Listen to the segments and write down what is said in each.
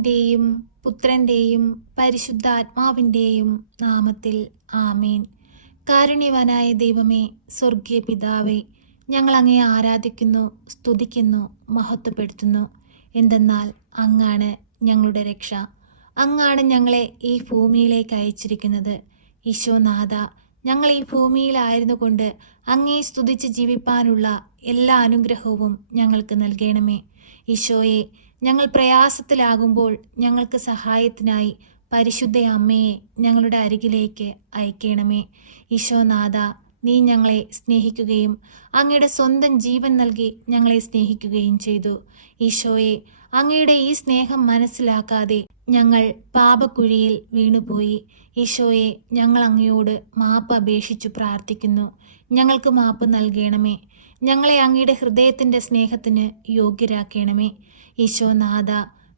പിതാവിന്റെയും പുത്രന്റെയും പരിശുദ്ധാത്മാവിന്റെയും നാമത്തിൽ ആമീൻ. കാരുണ്യവാനായ ദൈവമേ സ്വർഗീയ പിതാവേ ഞങ്ങൾ അങ്ങേ ആരാധിക്കുന്നു സ്തുതിക്കുന്നു മഹത്വപ്പെടുത്തുന്നു. എന്തെന്നാൽ അങ്ങാണ് ഞങ്ങളുടെ രക്ഷ. അങ്ങാണ് ഞങ്ങളെ ഈ ഭൂമിയിലേക്ക് അയച്ചിരിക്കുന്നത്. ഈശോനാഥ ഞങ്ങൾ ഈ ഭൂമിയിലായിരുന്നു കൊണ്ട് അങ്ങേ സ്തുതിച്ച് ജീവിപ്പാനുള്ള എല്ലാ അനുഗ്രഹവും ഞങ്ങൾക്ക് നൽകണമേ. ഈശോയെ ഞങ്ങൾ പ്രയാസത്തിലാകുമ്പോൾ ഞങ്ങൾക്ക് സഹായത്തിനായി പരിശുദ്ധ അമ്മയെ ഞങ്ങളുടെ അരികിലേക്ക് അയക്കണമേ. ഈശോനാഥ നീ ഞങ്ങളെ സ്നേഹിക്കുകയും അങ്ങയുടെ സ്വന്തം ജീവൻ നൽകി ഞങ്ങളെ സ്നേഹിക്കുകയും ചെയ്തു. ഈശോയെ അങ്ങയുടെ ഈ സ്നേഹം മനസ്സിലാക്കാതെ ഞങ്ങൾ പാപക്കുഴിയിൽ വീണുപോയി. ഈശോയെ ഞങ്ങൾ അങ്ങയോട് മാപ്പ് അപേക്ഷിച്ചു പ്രാർത്ഥിക്കുന്നു. ഞങ്ങൾക്ക് മാപ്പ് നൽകണമേ. ഞങ്ങളെ അങ്ങയുടെ ഹൃദയത്തിന്റെ സ്നേഹത്തിന് യോഗ്യരാക്കണമേ. ഈശോനാഥ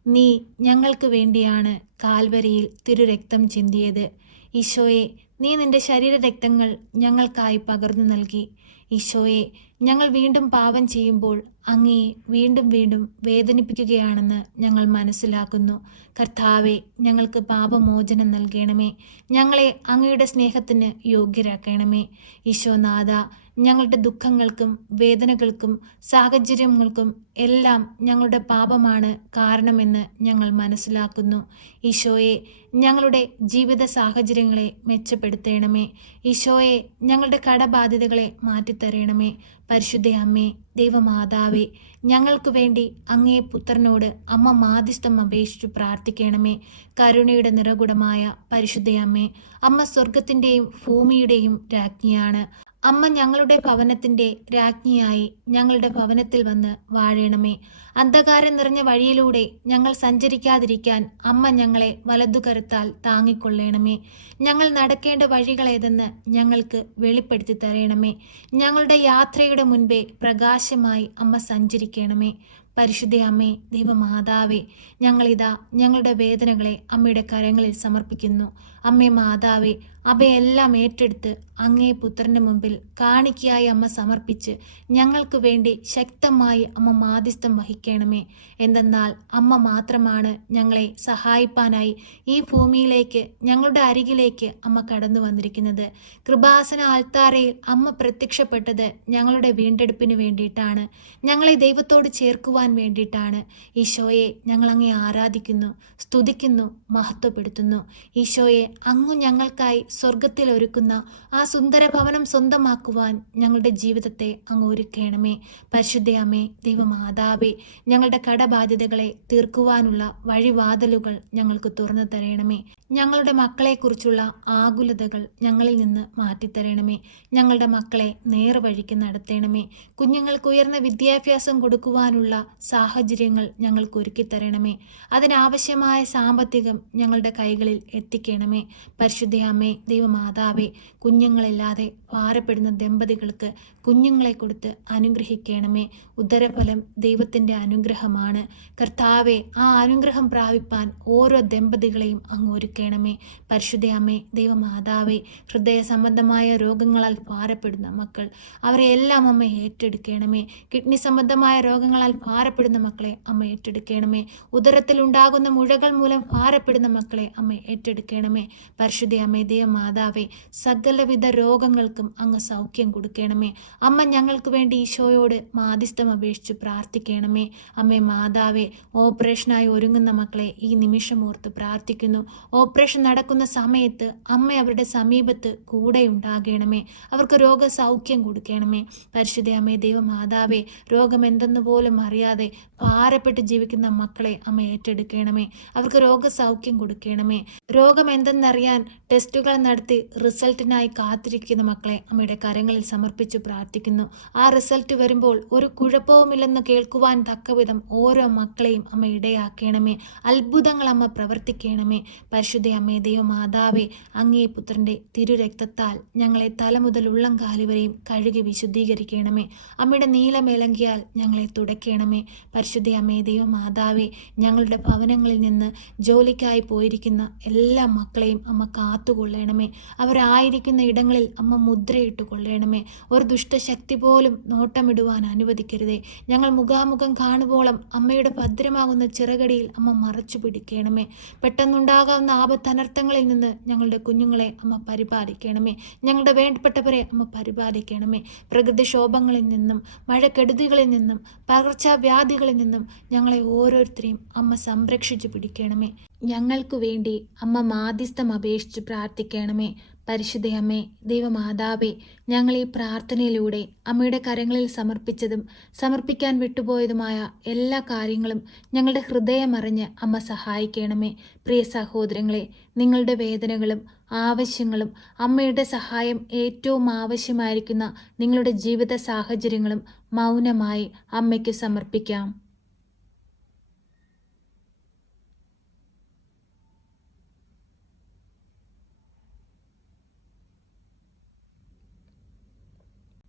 നീ ഞങ്ങൾക്ക് വേണ്ടിയാണ് കാൽവരിയിൽ തിരുരക്തം ചിന്തിയത്. ഈശോയെ നീ നിന്റെ ശരീരരക്തങ്ങൾ ഞങ്ങൾക്കായി പകർന്നു നൽകി. ഈശോയെ ഞങ്ങൾ വീണ്ടും പാപം ചെയ്യുമ്പോൾ അങ്ങേ വീണ്ടും വീണ്ടും വേദനിപ്പിക്കുകയാണെന്ന് ഞങ്ങൾ മനസ്സിലാക്കുന്നു. കർത്താവെ ഞങ്ങൾക്ക് പാപമോചനം നൽകണമേ. ഞങ്ങളെ അങ്ങയുടെ സ്നേഹത്തിന് യോഗ്യരാക്കണമേ. ഈശോനാഥ ഞങ്ങളുടെ ദുഃഖങ്ങൾക്കും വേദനകൾക്കും സാഹചര്യങ്ങൾക്കും എല്ലാം ഞങ്ങളുടെ പാപമാണ് കാരണമെന്ന് ഞങ്ങൾ മനസ്സിലാക്കുന്നു. ഈശോയെ ഞങ്ങളുടെ ജീവിത സാഹചര്യങ്ങളെ മെച്ചപ്പെടുത്തേണമേ. ഈശോയെ ഞങ്ങളുടെ കടബാധ്യതകളെ മാറ്റിത്തരണമേ. പരിശുദ്ധ അമ്മേ ദൈവമാതാവേ ഞങ്ങൾക്ക് വേണ്ടി അങ്ങേ പുത്രനോട് അമ്മ മാധ്യസ്ഥം അപേക്ഷിച്ചു പ്രാർത്ഥിക്കണമേ. കരുണയുടെ നിറകുടമായ പരിശുദ്ധയമ്മേ അമ്മ സ്വർഗത്തിന്റെയും ഭൂമിയുടെയും രാജ്ഞിയാണ്. അമ്മ ഞങ്ങളുടെ ഭവനത്തിന്റെ രാജ്ഞിയായി ഞങ്ങളുടെ ഭവനത്തിൽ വന്ന് വാഴേണമേ. അന്ധകാരം നിറഞ്ഞ വഴിയിലൂടെ ഞങ്ങൾ സഞ്ചരിക്കാതിരിക്കാൻ അമ്മ ഞങ്ങളെ വലതുകരുത്താൽ താങ്ങിക്കൊള്ളേണമേ. ഞങ്ങൾ നടക്കേണ്ട വഴികളേതെന്ന് ഞങ്ങൾക്ക് വെളിപ്പെടുത്തി തരണമേ. ഞങ്ങളുടെ യാത്രയുടെ മുൻപേ പ്രകാശമായി അമ്മ സഞ്ചരിക്കണമേ. പരിശുദ്ധ അമ്മേ ദൈവമാതാവേ ഞങ്ങളിതാ ഞങ്ങളുടെ വേദനകളെ അമ്മയുടെ കരങ്ങളിൽ സമർപ്പിക്കുന്നു. അമ്മേ മാതാവേ അവയെല്ലാം ഏറ്റെടുത്ത് അങ്ങേ പുത്രന്റെ മുമ്പിൽ കാണിക്കയായി അമ്മ സമർപ്പിച്ച് ഞങ്ങൾക്ക് വേണ്ടി ശക്തമായി അമ്മ മാധ്യസ്ഥം വഹിക്കണമേ. എന്തെന്നാൽ അമ്മ മാത്രമാണ് ഞങ്ങളെ സഹായിപ്പാനായി ഈ ഭൂമിയിലേക്ക് ഞങ്ങളുടെ അരികിലേക്ക് അമ്മ കടന്നു വന്നിരിക്കുന്നത്. കൃപാസന ആൾത്താരയിൽ അമ്മ പ്രത്യക്ഷപ്പെട്ടത് ഞങ്ങളുടെ വീണ്ടെടുപ്പിന് വേണ്ടിയിട്ടാണ്. ഞങ്ങളെ ദൈവത്തോട് ചേർക്കുവാൻ വേണ്ടിയിട്ടാണ്. ഈശോയെ ഞങ്ങൾ അങ്ങെ ആരാധിക്കുന്നു സ്തുതിക്കുന്നു മഹത്വപ്പെടുത്തുന്നു. ഈശോയെ അങ്ങു ഞങ്ങൾക്കായി സ്വർഗത്തിൽ ഒരുക്കുന്ന ആ സുന്ദര ഭവനം സ്വന്തമാക്കുവാൻ ഞങ്ങളുടെ ജീവിതത്തെ അങ്ങ് ഒരുക്കണമേ. പരിശുദ്ധയമ്മേ ദൈവമാതാവേ ഞങ്ങളുടെ കടബാധ്യതകളെ തീർക്കുവാനുള്ള വഴിവാതിലുകൾ ഞങ്ങൾക്ക് തുറന്നു തരണമേ. ഞങ്ങളുടെ മക്കളെക്കുറിച്ചുള്ള ആകുലതകൾ ഞങ്ങളിൽ നിന്ന് മാറ്റിത്തരണമേ. ഞങ്ങളുടെ മക്കളെ നേർവഴിക്ക് നടത്തണമേ. കുഞ്ഞുങ്ങൾക്ക് ഉയർന്ന വിദ്യാഭ്യാസം കൊടുക്കുവാനുള്ള സാഹചര്യങ്ങൾ ഞങ്ങൾക്ക് ഒരുക്കി തരണമേ അതിനാവശ്യമായ സാമ്പത്തികം ഞങ്ങളുടെ കൈകളിൽ എത്തിക്കണമേ. പരിശുദ്ധയമ്മേ ദൈവമാതാവേ കുഞ്ഞുങ്ങളില്ലാതെ ഭാരപ്പെടുന്ന ദമ്പതികൾക്ക് കുഞ്ഞുങ്ങളെ കൊടുത്ത് അനുഗ്രഹിക്കണമേ. ഉദരഫലം ദൈവത്തിന്റെ അനുഗ്രഹമാണ്. കർത്താവെ ആ അനുഗ്രഹം പ്രാപിപ്പാൻ ഓരോ ദമ്പതികളെയും അങ്ങ് ഒരുക്കണമേ പരിശുദ്ധയമ്മേ ദൈവമാതാവേ ഹൃദയ സംബന്ധമായ രോഗങ്ങളാൽ ഭാരപ്പെടുന്ന മക്കൾ അവരെ എല്ലാം അമ്മ ഏറ്റെടുക്കണമേ. കിഡ്നി സംബന്ധമായ രോഗങ്ങളാൽ ഭാരപ്പെടുന്ന മക്കളെ അമ്മ ഏറ്റെടുക്കണമേ. ഉദരത്തിൽ ഉണ്ടാകുന്ന മുഴകൾ മൂലം ഭാരപ്പെടുന്ന മക്കളെ അമ്മ ഏറ്റെടുക്കണമേ. പരിശുദ്ധയമ്മേ ദൈവമാതാവേ സകലവിധ രോഗങ്ങൾക്കും അങ്ങ് സൗഖ്യം കൊടുക്കണമേ. അമ്മ ഞങ്ങൾക്ക് വേണ്ടി ഈശോയോട് മാധ്യസ്ഥം അപേക്ഷിച്ച് പ്രാർത്ഥിക്കണമേ. അമ്മേ മാതാവേ ഓപ്പറേഷനായി ഒരുങ്ങുന്ന മക്കളെ ഈ നിമിഷം ഓർത്ത് പ്രാർത്ഥിക്കുന്നു. ഓപ്പറേഷൻ നടക്കുന്ന സമയത്ത് അമ്മ അവരുടെ സമീപത്ത് കൂടെ ഉണ്ടാകണമേ അവർക്ക് രോഗസൗഖ്യം കൊടുക്കണമേ. പരിശുദ്ധ അമ്മേ ദൈവമാതാവേ രോഗം എന്തെന്ന് പോലും അറിയാതെ ഭാരപ്പെട്ട് ജീവിക്കുന്ന മക്കളെ അമ്മ ഏറ്റെടുക്കണമേ. അവർക്ക് രോഗസൗഖ്യം കൊടുക്കണമേ. രോഗം എന്തെന്നറിയാൻ ടെസ്റ്റുകൾ നടത്തി റിസൾട്ടിനായി കാത്തിരിക്കുന്ന മക്കളെ അമ്മയുടെ കരങ്ങളിൽ സമർപ്പിച്ചു പ്രാർത്ഥിക്കുന്നു. ആ റിസൾട്ട് വരുമ്പോൾ ഒരു കുഴപ്പവുമില്ലെന്ന് കേൾക്കുവാൻ തക്കവിധം ഓരോ മക്കളെയും അമ്മ ഇടയാക്കണമേ. അത്ഭുതങ്ങൾ അമ്മ പ്രവർത്തിക്കണമേ. പരിശുദ്ധ പരിശുദ്ധ അമ്മേ ദൈവമാതാവേ അങ്ങേ പുത്രന്റെ തിരുരക്തത്താൽ ഞങ്ങളെ തല മുതൽ ഉള്ളം കാലുവരെയും കഴുകി വിശുദ്ധീകരിക്കണമേ. അമ്മയുടെ നീലമേലങ്കിയാൽ ഞങ്ങളെ തുടയ്ക്കണമേ പരിശുദ്ധ അമ്മേ ദൈവമാതാവേ ഞങ്ങളുടെ ഭവനങ്ങളിൽ നിന്ന് ജോലിക്കായി പോയിരിക്കുന്ന എല്ലാ മക്കളെയും അമ്മ കാത്തുകൊള്ളണമേ. അവരായിരിക്കുന്ന ഇടങ്ങളിൽ അമ്മ മുദ്രയിട്ട് കൊള്ളണമേ. ഒരു ദുഷ്ടശക്തി പോലും നോട്ടമിടുവാൻ അനുവദിക്കരുതേ. ഞങ്ങൾ മുഖാമുഖം കാണുവോളം അമ്മയുടെ ഭദ്രമാകുന്ന ചിറകടിയിൽ അമ്മ മറച്ചു പിടിക്കണമേ പെട്ടെന്നുണ്ടാകാവുന്ന ആപത്തനർത്ഥങ്ങളിൽ നിന്ന് ഞങ്ങളുടെ കുഞ്ഞുങ്ങളെ അമ്മ പരിപാലിക്കണമേ. ഞങ്ങളുടെ വേണ്ടപ്പെട്ടവരെ അമ്മ പരിപാലിക്കണമേ. പ്രകൃതിക്ഷോഭങ്ങളിൽ നിന്നും മഴക്കെടുതികളിൽ നിന്നും പകർച്ചവ്യാധികളിൽ നിന്നും ഞങ്ങളെ ഓരോരുത്തരെയും അമ്മ സംരക്ഷിച്ചു പിടിക്കണമേ. ഞങ്ങൾക്കു വേണ്ടി അമ്മ മാധ്യസ്ഥം അപേക്ഷിച്ച് പ്രാർത്ഥിക്കണമേ. പരിശുദ്ധയമ്മേ ദൈവമാതാവേ ഞങ്ങൾ ഈ പ്രാർത്ഥനയിലൂടെ അമ്മയുടെ കരങ്ങളിൽ സമർപ്പിച്ചതും സമർപ്പിക്കാൻ വിട്ടുപോയതുമായ എല്ലാ കാര്യങ്ങളും ഞങ്ങളുടെ ഹൃദയമറിഞ്ഞ് അമ്മ സഹായിക്കണമേ. പ്രിയ സഹോദരങ്ങളെ നിങ്ങളുടെ വേദനകളും ആവശ്യങ്ങളും അമ്മയുടെ സഹായം ഏറ്റവും ആവശ്യമായിരിക്കുന്ന നിങ്ങളുടെ ജീവിത സാഹചര്യങ്ങളും മൗനമായി അമ്മയ്ക്ക് സമർപ്പിക്കാം.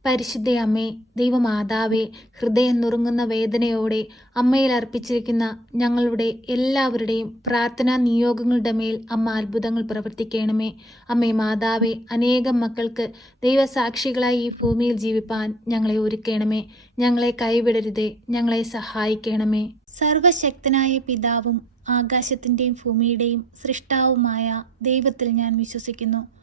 പരിശുദ്ധ അമ്മേ ദൈവമാതാവേ ഹൃദയം നുറുങ്ങുന്ന വേദനയോടെ അമ്മയിൽ അർപ്പിച്ചിരിക്കുന്ന ഞങ്ങളുടെ എല്ലാവരുടെയും പ്രാർത്ഥനാ നിയോഗങ്ങളുടെ മേൽ അമ്മ അത്ഭുതങ്ങൾ പ്രവർത്തിക്കണമേ. അമ്മേ മാതാവേ അനേകം മക്കൾക്ക് ദൈവസാക്ഷികളായി ഈ ഭൂമിയിൽ ജീവിപ്പാൻ ഞങ്ങളെ ഒരുക്കണമേ. ഞങ്ങളെ കൈവിടരുതേ ഞങ്ങളെ സഹായിക്കണമേ. സർവശക്തനായ പിതാവും ആകാശത്തിന്റെയും ഭൂമിയുടെയും സൃഷ്ടാവുമായ ദൈവത്തിൽ ഞാൻ വിശ്വസിക്കുന്നു.